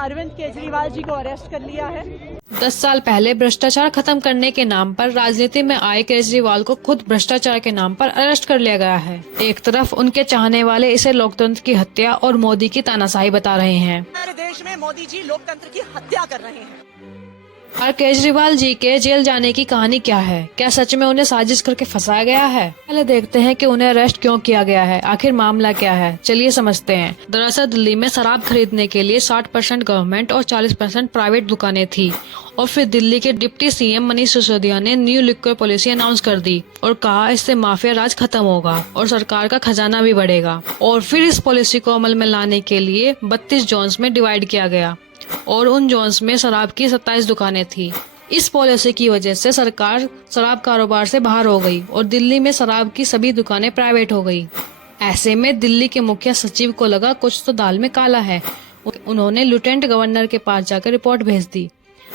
अरविंद केजरीवाल जी को अरेस्ट कर लिया है। 10 साल पहले भ्रष्टाचार खत्म करने के नाम पर राजनीति में आए केजरीवाल को खुद भ्रष्टाचार के नाम पर अरेस्ट कर लिया गया है। एक तरफ उनके चाहने वाले इसे लोकतंत्र की हत्या और मोदी की तानाशाही बता रहे हैं। हमारे देश में मोदी जी लोकतंत्र की हत्या कर रहे हैं। और केजरीवाल जी के जेल जाने की कहानी क्या है? क्या सच में उन्हें साजिश करके फंसाया गया है? पहले देखते हैं कि उन्हें अरेस्ट क्यों किया गया है, आखिर मामला क्या है। चलिए समझते हैं। दरअसल दिल्ली में शराब खरीदने के लिए 60% गवर्नमेंट और 40% प्राइवेट दुकानें थी और फिर दिल्ली के डिप्टी सीएम मनीष सिसोदिया ने न्यू लिक्वर पॉलिसी अनाउंस कर दी और कहा इससे माफिया राज खत्म होगा और सरकार का खजाना भी बढ़ेगा। और फिर इस पॉलिसी को अमल में लाने के लिए 32 जोन्स में डिवाइड किया गया और उन जोन्स में शराब की 27 दुकानें थी। इस पॉलिसी की वजह से सरकार शराब कारोबार से बाहर हो गई और दिल्ली में शराब की सभी दुकानें प्राइवेट हो गई। ऐसे में दिल्ली के मुख्य सचिव को लगा कुछ तो दाल में काला है। उन्होंने लेफ्टिनेंट गवर्नर के पास जाकर रिपोर्ट भेज दी।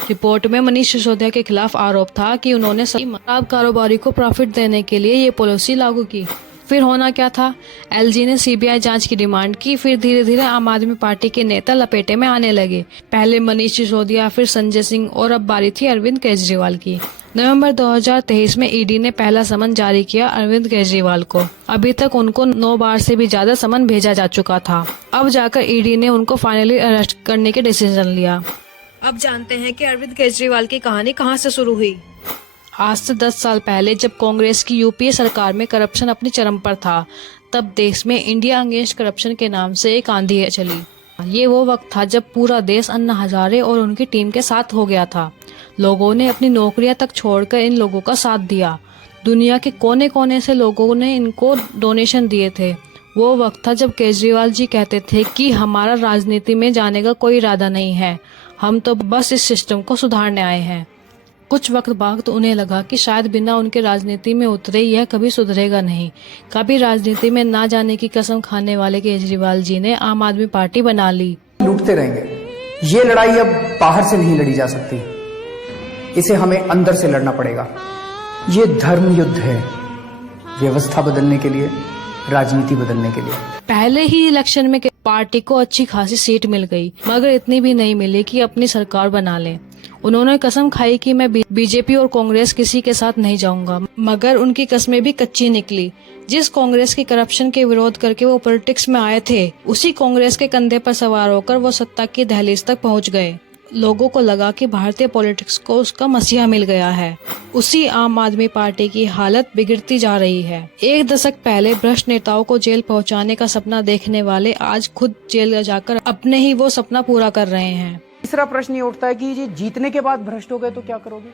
रिपोर्ट में मनीष सिसोदिया के खिलाफ आरोप था कि उन्होंने शराब कारोबारी को प्रॉफिट देने के लिए ये पॉलिसी लागू की। फिर होना क्या था? एलजी ने सीबीआई जांच की डिमांड की। फिर धीरे धीरे आम आदमी पार्टी के नेता लपेटे में आने लगे। पहले मनीष सिसोदिया, फिर संजय सिंह और अब बारी थी अरविंद केजरीवाल की। नवंबर 2023 में ईडी ने पहला समन जारी किया अरविंद केजरीवाल को। अभी तक उनको 9 बार से भी ज्यादा समन भेजा जा चुका था। अब जाकर ईडी ने उनको फाइनली अरेस्ट करने के डिसीजन लिया। अब जानते हैं कि अरविंद केजरीवाल की कहानी कहां से शुरू हुई। आज से 10 साल पहले जब कांग्रेस की यूपीए सरकार में करप्शन अपनी चरम पर था, तब देश में इंडिया अगेंस्ट करप्शन के नाम से एक आंधी चली। ये वो वक्त था जब पूरा देश अन्ना हजारे और उनकी टीम के साथ हो गया था। लोगों ने अपनी नौकरियां तक छोड़कर इन लोगों का साथ दिया। दुनिया के कोने कोने से लोगों ने इनको डोनेशन दिए थे। वो वक्त था जब केजरीवाल जी कहते थे कि हमारा राजनीति में जाने का कोई इरादा नहीं है, हम तो बस इस सिस्टम को सुधारने आए हैं। कुछ वक्त बाद तो उन्हें लगा कि शायद बिना उनके राजनीति में उतरे यह कभी सुधरेगा नहीं। कभी राजनीति में ना जाने की कसम खाने वाले केजरीवाल जी ने आम आदमी पार्टी बना ली। लूटते रहेंगे। ये लड़ाई अब बाहर से नहीं लड़ी जा सकती, इसे हमें अंदर से लड़ना पड़ेगा। ये धर्म युद्ध है, व्यवस्था बदलने के लिए, राजनीति बदलने के लिए। पहले ही इलेक्शन में पार्टी को अच्छी खासी सीट मिल गई, मगर इतनी भी नहीं मिली कि अपनी सरकार बना ले। उन्होंने कसम खाई कि मैं बीजेपी और कांग्रेस किसी के साथ नहीं जाऊंगा, मगर उनकी कसमें भी कच्ची निकली। जिस कांग्रेस के करप्शन के विरोध करके वो पॉलिटिक्स में आए थे, उसी कांग्रेस के कंधे पर सवार होकर वो सत्ता की दहलीज तक पहुंच गए। लोगों को लगा कि भारतीय पॉलिटिक्स को उसका मसीहा मिल गया है। उसी आम आदमी पार्टी की हालत बिगड़ती जा रही है। एक दशक पहले भ्रष्ट नेताओं को जेल पहुंचाने का सपना देखने वाले आज खुद जेल जाकर अपने ही वो सपना पूरा कर रहे हैं। तीसरा प्रश्न ये उठता है कि ये जीतने के बाद भ्रष्ट हो गए तो क्या करोगे?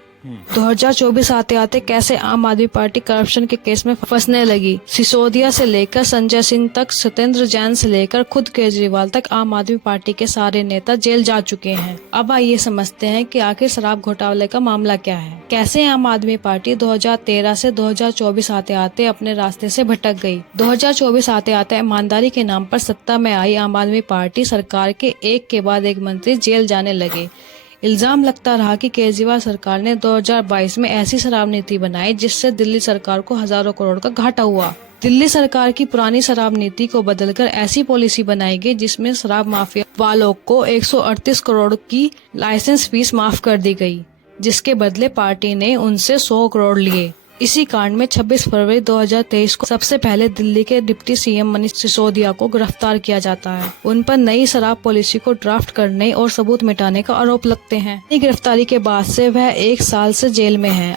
2024 आते आते कैसे आम आदमी पार्टी करप्शन के केस में फंसने लगी। सिसोदिया से लेकर संजय सिंह तक, सत्येंद्र जैन से लेकर खुद केजरीवाल तक आम आदमी पार्टी के सारे नेता जेल जा चुके हैं। अब आइए समझते हैं कि आखिर शराब घोटाले का मामला क्या है। कैसे आम आदमी पार्टी 2013 से 2024 आते आते अपने रास्ते से भटक गई। 2024 आते आते ईमानदारी के नाम पर सत्ता में आई आम आदमी पार्टी सरकार के एक के बाद एक मंत्री जेल जाने लगे। इल्जाम लगता रहा कि केजरीवाल सरकार ने 2022 में ऐसी शराब नीति बनाई जिससे दिल्ली सरकार को हजारों करोड़ का घाटा हुआ। दिल्ली सरकार की पुरानी शराब नीति को बदलकर ऐसी पॉलिसी बनाई गई जिसमें शराब माफिया वालों को 138 करोड़ की लाइसेंस फीस माफ कर दी गई, जिसके बदले पार्टी ने उनसे 100 करोड़ लिए। इसी कांड में 26 फरवरी 2023 को सबसे पहले दिल्ली के डिप्टी सीएम मनीष सिसोदिया को गिरफ्तार किया जाता है। उन पर नई शराब पॉलिसी को ड्राफ्ट करने और सबूत मिटाने का आरोप लगते हैं। गिरफ्तारी के बाद से वह 1 साल से जेल में है।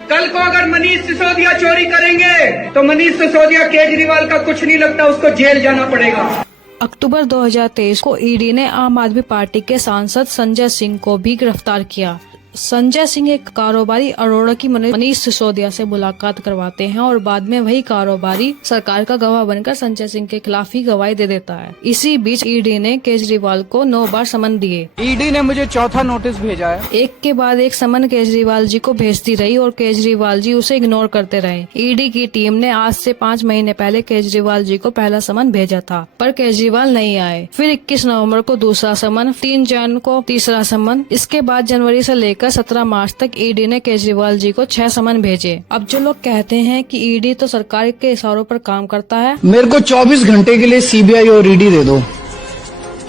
कल को अगर मनीष सिसोदिया चोरी करेंगे तो मनीष सिसोदिया केजरीवाल का कुछ नहीं लगता, उसको जेल जाना पड़ेगा। अक्टूबर 2023 को ईडी ने आम आदमी पार्टी के सांसद संजय सिंह को भी गिरफ्तार किया। संजय सिंह एक कारोबारी अरोड़ा की मनीष सिसोदिया से मुलाकात करवाते हैं और बाद में वही कारोबारी सरकार का गवाह बनकर संजय सिंह के खिलाफ ही गवाही दे देता है। इसी बीच ईडी ने केजरीवाल को 9 बार समन दिए। ईडी ने मुझे चौथा नोटिस भेजा है। एक के बाद एक समन केजरीवाल जी को भेजती रही और केजरीवाल जी उसे इग्नोर करते रहे। ईडी की टीम ने आज से 5 महीने पहले केजरीवाल जी को पहला समन भेजा था, पर केजरीवाल नहीं आए। फिर 21 नवंबर को दूसरा समन, 3 जनवरी को तीसरा समन। इसके बाद जनवरी से लेकर 17 मार्च तक ईडी ने केजरीवाल जी को 6 समन भेजे। अब जो लोग कहते हैं कि ईडी तो सरकार के इशारों पर काम करता है, मेरे को 24 घंटे के लिए सीबीआई और ईडी दे दो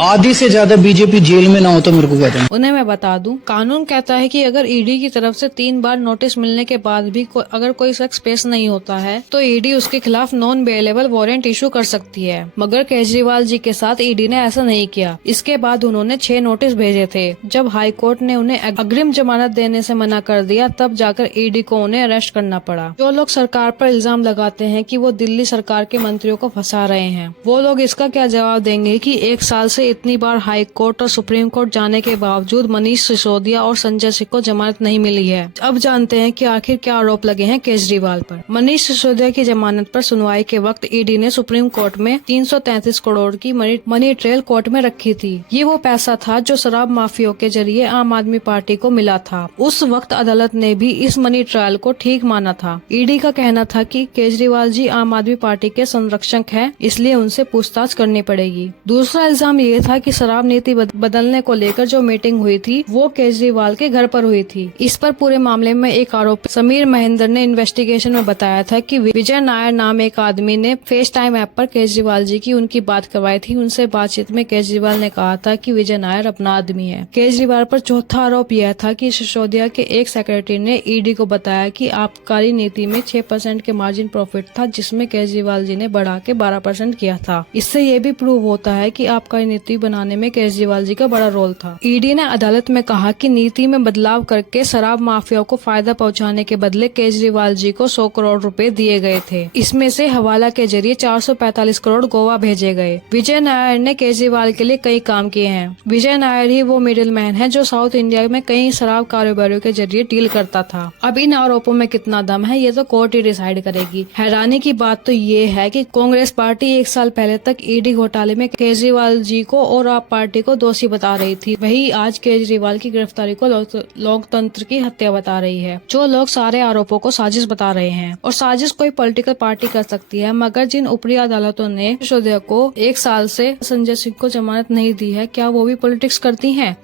आधी से ज्यादा बीजेपी जेल में ना हो तो मेरे को कहते हैं। उन्हें मैं बता दूं, कानून कहता है कि अगर ईडी की तरफ से 3 बार नोटिस मिलने के बाद भी अगर कोई शख्स पेश नहीं होता है तो ईडी उसके खिलाफ नॉन बेलेबल वारंट इशू कर सकती है। मगर केजरीवाल जी के साथ ईडी ने ऐसा नहीं किया। इसके बाद उन्होंने 6 नोटिस भेजे थे। जब हाई कोर्ट ने उन्हें अग्रिम जमानत देने से मना कर दिया तब जाकर ईडी को उन्हें अरेस्ट करना पड़ा। जो लोग सरकार पर इल्जाम लगाते हैं कि वो दिल्ली सरकार के मंत्रियों को फंसा रहे हैं, वो लोग इसका क्या जवाब देंगे कि 1 साल से इतनी बार हाई कोर्ट और सुप्रीम कोर्ट जाने के बावजूद मनीष सिसोदिया और संजय सिंह को जमानत नहीं मिली है। अब जानते हैं कि आखिर क्या आरोप लगे हैं केजरीवाल पर। मनीष सिसोदिया की जमानत पर सुनवाई के वक्त ईडी ने सुप्रीम कोर्ट में 333 करोड़ की मनी ट्रेल कोर्ट में रखी थी। ये वो पैसा था जो शराब माफियों के जरिए आम आदमी पार्टी को मिला था। उस वक्त अदालत ने भी इस मनी ट्रायल को ठीक माना था। ईडी का कहना था कि केजरीवाल जी आम आदमी पार्टी के संरक्षक हैं, इसलिए उनसे पूछताछ करनी पड़ेगी। दूसरा इल्जाम ये था कि शराब नीति बदलने को लेकर जो मीटिंग हुई थी वो केजरीवाल के घर पर हुई थी। इस पर पूरे मामले में एक आरोपी समीर महेंद्र ने इन्वेस्टिगेशन में बताया था कि विजय नायर नाम एक आदमी ने फेस टाइम ऐप पर केजरीवाल जी की उनकी बात करवाई थी। उनसे बातचीत में केजरीवाल ने कहा था कि विजय नायर अपना आदमी है। केजरीवाल पर चौथा आरोप यह था कि सिसोदिया के एक सेक्रेटरी ने ईडी को बताया कि आबकारी नीति में 6% के मार्जिन प्रॉफिट था, जिसमें केजरीवाल जी ने बढ़ा के 12% किया था। इससे ये भी प्रूव होता है कि आबकारी नीति बनाने में केजरीवाल जी का बड़ा रोल था। ईडी ने अदालत में कहा कि नीति में बदलाव करके शराब माफिया को फायदा पहुंचाने के बदले केजरीवाल जी को 100 करोड़ रुपए दिए गए थे। इसमें से हवाला के जरिए 445 करोड़ गोवा भेजे गए। विजय नायर ने केजरीवाल के लिए कई काम किए हैं। विजय नायर ही वो मिडिल मैन है जो साउथ इंडिया में कई शराब कारोबारियों के जरिए डील करता था। अब इन आरोपों में कितना दम है ये तो कोर्ट ही डिसाइड करेगी। हैरानी की बात तो ये है कि कांग्रेस पार्टी 1 साल पहले तक ईडी घोटाले में केजरीवाल जी को और आप पार्टी को दोषी बता रही थी, वही आज केजरीवाल की गिरफ्तारी को लोकतंत्र की हत्या बता रही है। जो लोग सारे आरोपों को साजिश बता रहे हैं, और साजिश कोई पॉलिटिकल पार्टी कर सकती है, मगर जिन ऊपरी अदालतों ने सिसोदिया को 1 साल से संजय सिंह को जमानत नहीं दी है, क्या वो भी पॉलिटिक्स करती हैं?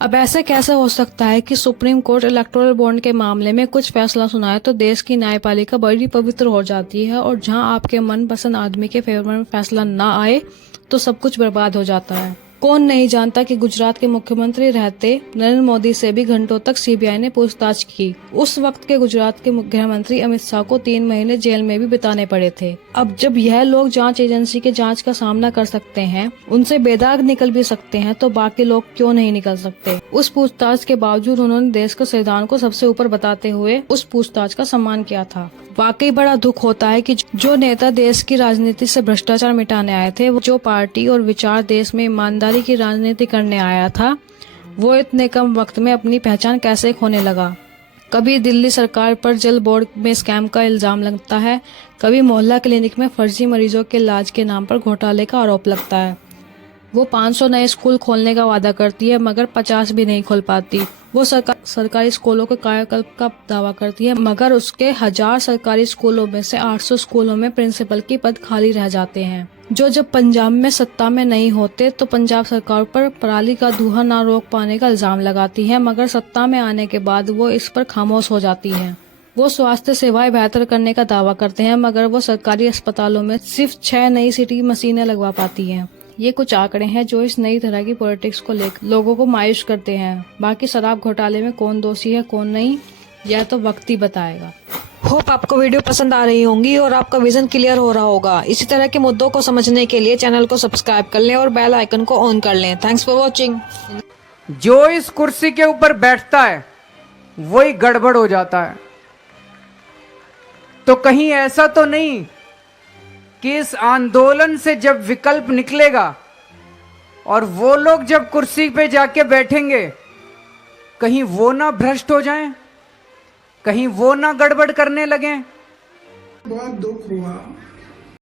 अब ऐसा कैसे हो सकता है कि सुप्रीम कोर्ट इलेक्टोरल बॉन्ड के मामले में कुछ फैसला सुनाए तो देश की न्यायपालिका बड़ी पवित्र हो जाती है, और जहां आपके मनपसंद आदमी के फेवर में फैसला न आए तो सब कुछ बर्बाद हो जाता है। कौन नहीं जानता कि गुजरात के मुख्यमंत्री रहते नरेंद्र मोदी से भी घंटों तक सीबीआई ने पूछताछ की। उस वक्त के गुजरात के गृह मंत्री अमित शाह को 3 महीने जेल में भी बिताने पड़े थे। अब जब यह लोग जांच एजेंसी के जांच का सामना कर सकते हैं, उनसे बेदाग निकल भी सकते हैं, तो बाकी लोग क्यों नहीं निकल सकते? उस पूछताछ के बावजूद उन्होंने देश के संविधान को सबसे ऊपर बताते हुए उस पूछताछ का सम्मान किया था। वाकई बड़ा दुख होता है कि जो नेता देश की राजनीति से भ्रष्टाचार मिटाने आए थे, जो पार्टी और विचार देश में ईमानदारी की राजनीति करने आया था, वो इतने कम वक्त में अपनी पहचान कैसे खोने लगा। कभी दिल्ली सरकार पर जल बोर्ड में स्कैम का इल्जाम लगता है, कभी मोहल्ला क्लिनिक में फर्जी मरीजों के इलाज के नाम पर घोटाले का आरोप लगता है। वो 500 नए स्कूल खोलने का वादा करती है, मगर 50 भी नहीं खोल पाती। वो सरकारी स्कूलों के कायाकल्प का दावा करती है, मगर उसके 1000 सरकारी स्कूलों में से 800 स्कूलों में प्रिंसिपल की पद खाली रह जाते हैं। जो जब पंजाब में सत्ता में नहीं होते तो पंजाब सरकार पर पराली का धुआं न रोक पाने का इल्जाम लगाती है, मगर सत्ता में आने के बाद वो इस पर खामोश हो जाती है। वो स्वास्थ्य सेवाएं बेहतर करने का दावा करते हैं, मगर वो सरकारी अस्पतालों में सिर्फ 6 नई सीटी मशीनें लगवा पाती हैं। ये कुछ आंकड़े हैं जो इस नई तरह की पॉलिटिक्स को लेकर लोगों को मायूस करते हैं। बाकी शराब घोटाले में कौन दोषी है कौन नहीं, यह तो वक्त ही बताएगा। होप आपको वीडियो पसंद आ रही होंगी और आपका विजन क्लियर हो रहा होगा। इसी तरह के मुद्दों को समझने के लिए चैनल को सब्सक्राइब कर लें और बेल आइकन को ऑन कर लें। Thanks for watching. जो इस कुर्सी के ऊपर बैठता है वही गड़बड़ हो जाता है। तो कहीं ऐसा तो नहीं कि इस आंदोलन से जब विकल्प निकलेगा और वो लोग जब कुर्सी पे जाके बैठेंगे, कहीं वो ना भ्रष्ट हो जाएं, कहीं वो ना गड़बड़ करने लगें। बहुत दुख हुआ